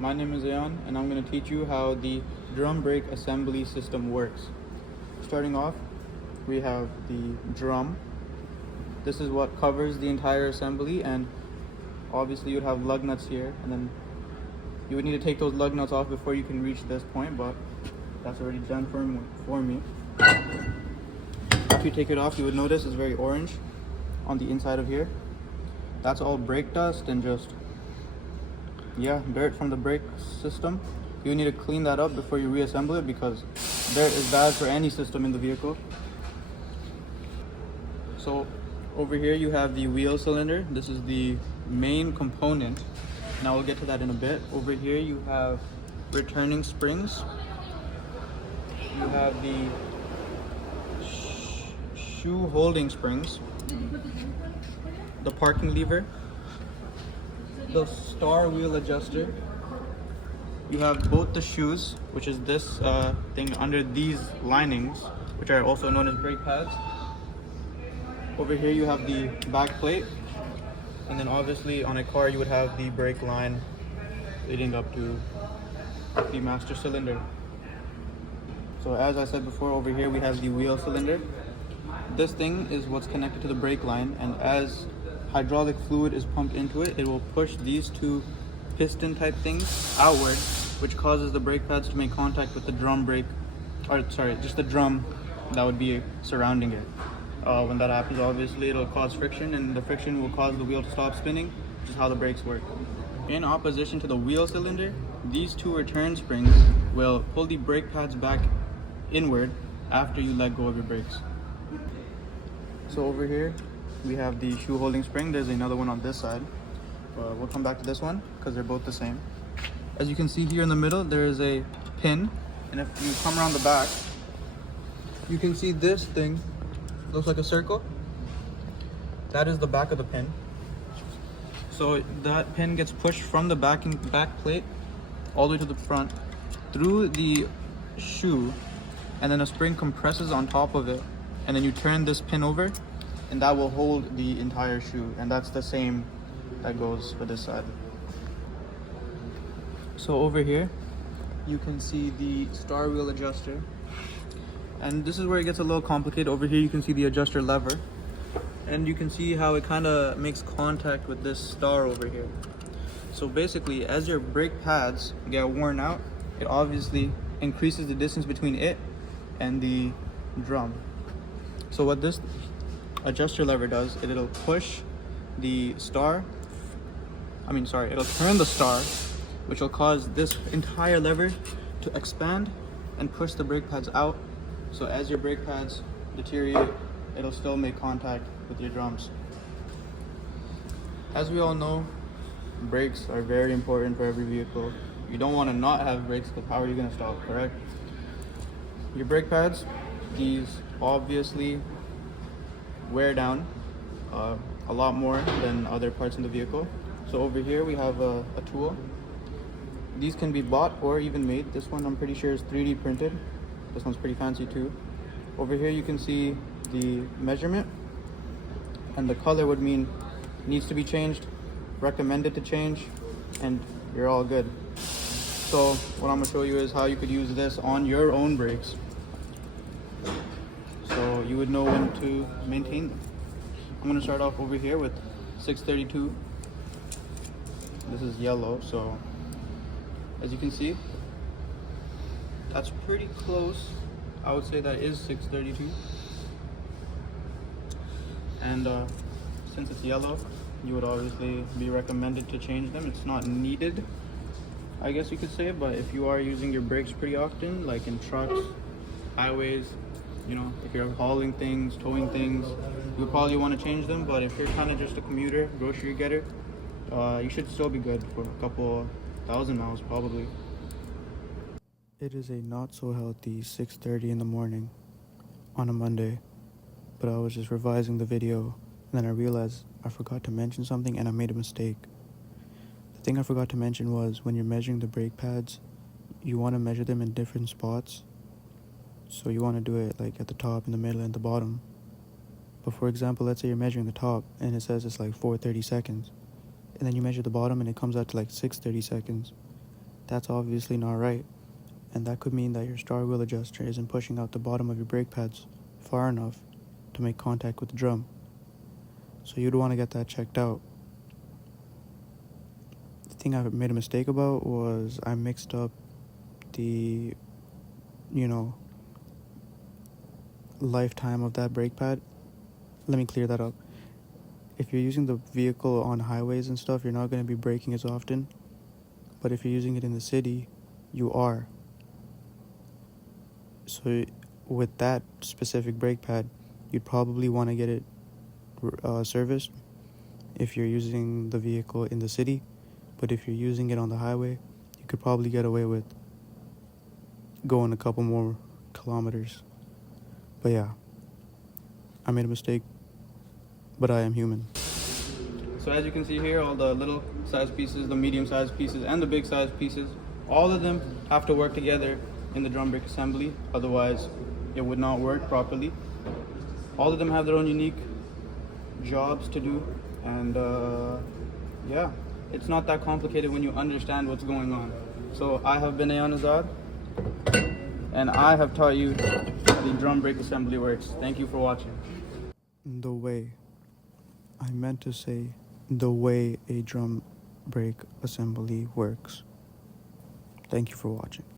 My name is Ayan and I'm going to teach you how the drum brake assembly system works. Starting off, we have the drum. This is what covers the entire assembly, and obviously you'd have lug nuts here, and then you would need to take those lug nuts off before you can reach this point, but that's already done for me. After you take it off, you would notice it's very orange on the inside of here. That's all brake dust and just dirt from the brake system. You need to clean that up before you reassemble it, because dirt is bad for any system in the vehicle. So over here you have the wheel cylinder. This is the main component. Now we'll get to that in a bit. Over here you have returning springs. You have the shoe holding springs, the parking lever, the star wheel adjuster. You have both the shoes, which is this thing under these linings, which are also known as brake pads. Over here you have the back plate, and then obviously on a car you would have the brake line leading up to the master cylinder. So as I said before, over here we have the wheel cylinder. This thing is what's connected to the brake line, and as hydraulic fluid is pumped into it, it will push these two piston type things outward, which causes the brake pads to make contact with the drum brake, just the drum that would be surrounding it. When that happens, obviously it'll cause friction, and the friction will cause the wheel to stop spinning, which is how the brakes work. In opposition to the wheel cylinder, these two return springs will pull the brake pads back inward after you let go of your brakes. So over here we have the shoe holding spring. There's another one on this side. We'll come back to this one because they're both the same. As you can see here in the middle, there is a pin, and if you come around the back, you can see this thing looks like a circle. That is the back of the pin. So that pin gets pushed from the back plate all the way to the front through the shoe, and then a spring compresses on top of it, and then you turn this pin over, and that will hold the entire shoe, and that's the same that goes for this side. So over here you can see the star wheel adjuster, and this is where it gets a little complicated. Over here you can see the adjuster lever, and you can see how it kind of makes contact with this star over here. So basically, as your brake pads get worn out, it obviously increases the distance between it and the drum. So what this adjuster lever does, it'll push the star, it'll turn the star, which will cause this entire lever to expand and push the brake pads out. So as your brake pads deteriorate, it'll still make contact with your drums. As we all know, brakes are very important for every vehicle. You don't want to not have brakes, because how are you going to stop, correct? Your brake pads, these obviously wear down a lot more than other parts in the vehicle. So over here we have a tool. These can be bought or even made. This one I'm pretty sure is 3D printed. This one's pretty fancy too. Over here you can see the measurement, and the color would mean needs to be changed, recommended to change, and you're all good. So what I'm going to show you is how you could use this on your own brakes, so you would know when to maintain them. I'm going to start off over here with 632. This is yellow, so as you can see, that's pretty close. I would say that is 632. And since it's yellow, you would obviously be recommended to change them. It's not needed, I guess you could say, but if you are using your brakes pretty often, like in trucks, highways, if you're hauling things, towing things, you would probably want to change them. But if you're kind of just a commuter, grocery getter, you should still be good for a couple thousand miles probably. It is a not so healthy 6:30 in the morning on a Monday, but I was just revising the video, and then I realized I forgot to mention something and I made a mistake. The thing I forgot to mention was, when you're measuring the brake pads, you want to measure them in different spots. So you want to do it like at the top, in the middle, and the bottom. But for example, let's say you're measuring the top and it says it's like 4:30 seconds, and then you measure the bottom and it comes out to like 6:30 seconds. That's obviously not right, and that could mean that your star wheel adjuster isn't pushing out the bottom of your brake pads far enough to make contact with the drum. So you'd want to get that checked out. The thing I made a mistake about was I mixed up the, lifetime of that brake pad. Let me clear that up. If you're using the vehicle on highways and stuff, you're not going to be braking as often. But if you're using it in the city, you are. So with that specific brake pad, you'd probably want to get it serviced if you're using the vehicle in the city. But if you're using it on the highway, you could probably get away with going a couple more kilometers. But yeah, I made a mistake, but I am human. So as you can see here, all the little size pieces, the medium size pieces, and the big size pieces, all of them have to work together in the drum brake assembly, otherwise it would not work properly. All of them have their own unique jobs to do, and yeah, it's not that complicated when you understand what's going on. So I have been Ayan Azad, and I have taught you the drum brake assembly works. Thank you for watching. The way, I meant to say the way a drum brake assembly works. Thank you for watching.